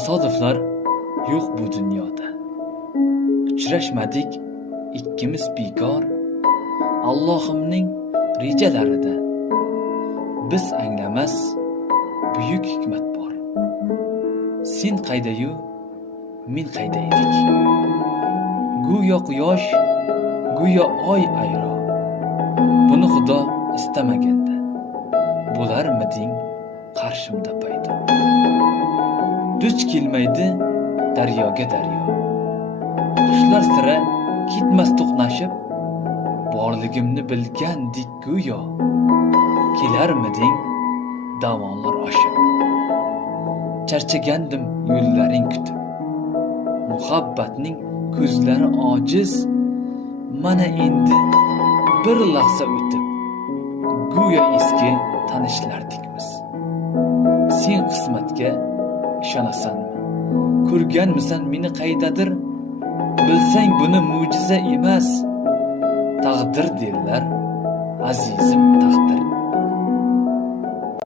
Tasodiflar yo'q bu dunyoda. Uchrashmadik ikkimiz bekor, Allohimning rejalarida. Biz anglamas buyuk hikmat bor. Sen qayda-yu, men qayda edik. Go'yo quyosh, go'yo oy ayro. Buni Xudo istamaganda bo'larmiding qarshimda paydo. Duch kelmaydi daryoga daryo. Qushlar sira ketmas to'qnashib, borligimni bilgandek go'yo. Kelarmiding davonlar oshib. Charchagandim yo'llaring kutib. Muhabbatning ko'zlari ojiz, mana endi bir lahza o'tib, go'yo eski tanishlardikmiz. Sen qismatga ishonasanmi? Ko'rganmisan meni qaydadir? Bilsang buni mo'jiza emas, taqdir derlar, azizim taqdir.